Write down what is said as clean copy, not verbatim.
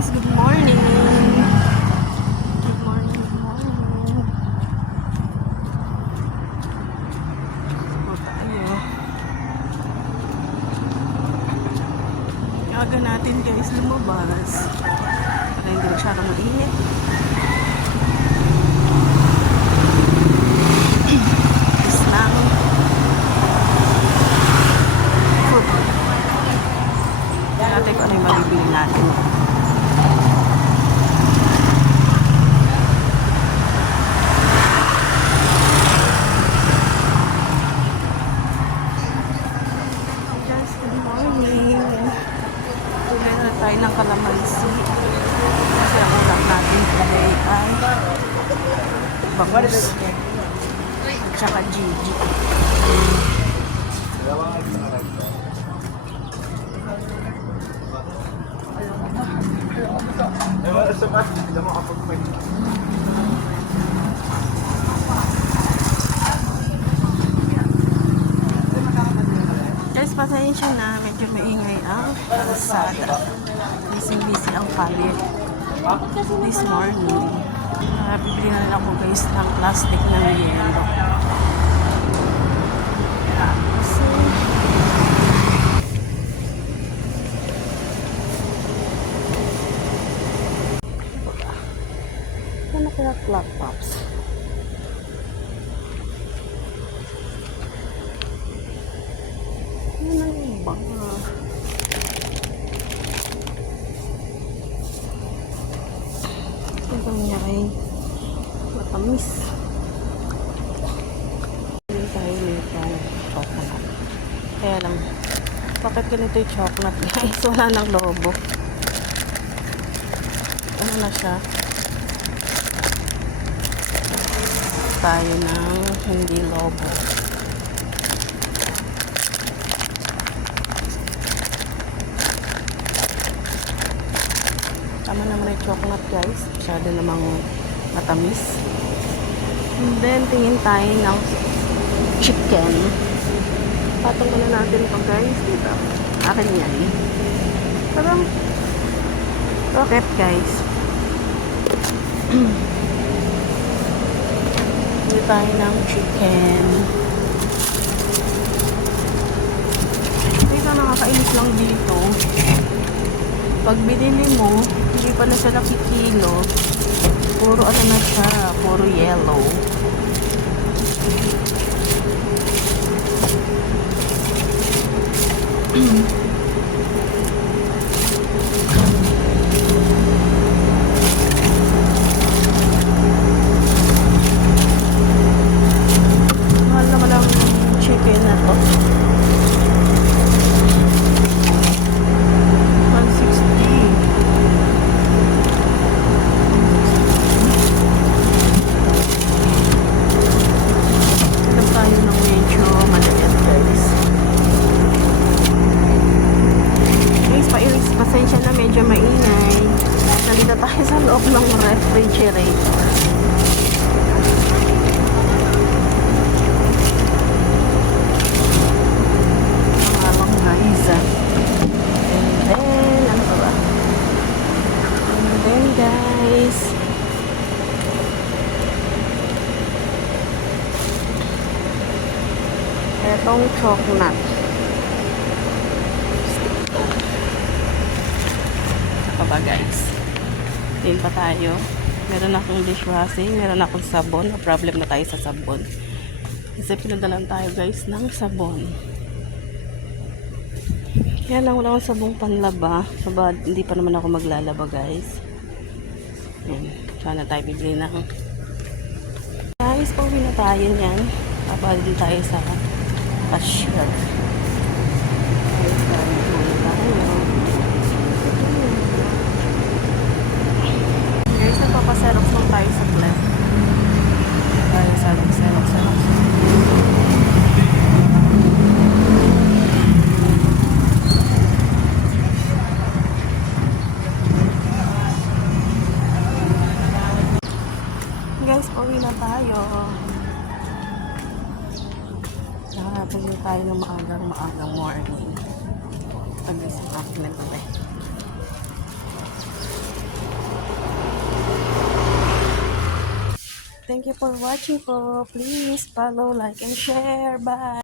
guys, good morning. Good morning, good morning. O tayo. Aga natin guys lumabas. Para hindi masyadong mainit. Islang. Food. Natin kung ano yung mabibili natin. Tayo ng kalamansi kasi ang ulam natin today ay bangus at saka Gigi. Guys, pasensya na, medyo maingay ang kalsada. Busy ang kalye this morning. Bibili na lang ako guys ng plastic ng yelo. Tapos ano kaya clock pops? Ano ang iba? Ito niya ay matamis. Hindi tayo nitong chocolate. Kaya lang, bakit ganito yung chocolate guys? Wala ng lobo. Ano na siya? Tayo ng hindi lobo. Tama naman yung chocolate guys. Masyado namang matamis. And then, tingin tayo ng chicken. Patong na natin ito guys. Dito. Akin yan. Parang rocket guys. Tingin tayo ng chicken. Ito nakakainis lang dito. Pag binili mo, hindi pa na siya nakikilo. Puro ano na siya, puro yellow. Mahal naman ang chicken na to. Pasensya na, medyo maingay. Nandito tayo sa loob ng refrigerator. Halong guys. And then, ano ba? And then guys, etong chocolate. Pa guys. Din pa tayo. Meron akong dishwashing, meron akong sabon. Problem na tayo sa sabon. Kasi pinadalan tayo guys ng sabon. Kaya lang wala akong sabong panlaba. Saba, hindi pa naman ako maglalaba guys. Yan. Sana tayo bibili ng guys, pauwi na tayo yan. Papali din tayo sa cashier. Guys, tayo. Guys, nagpapaserox lang tayo sa plan. Tayo sa serox. Guys, pauwi na tayo. Nakakapagod tayo ng maagang morning. Pag-isip ako na gabi. Thank you for watching po. Please follow, like, and share. Bye!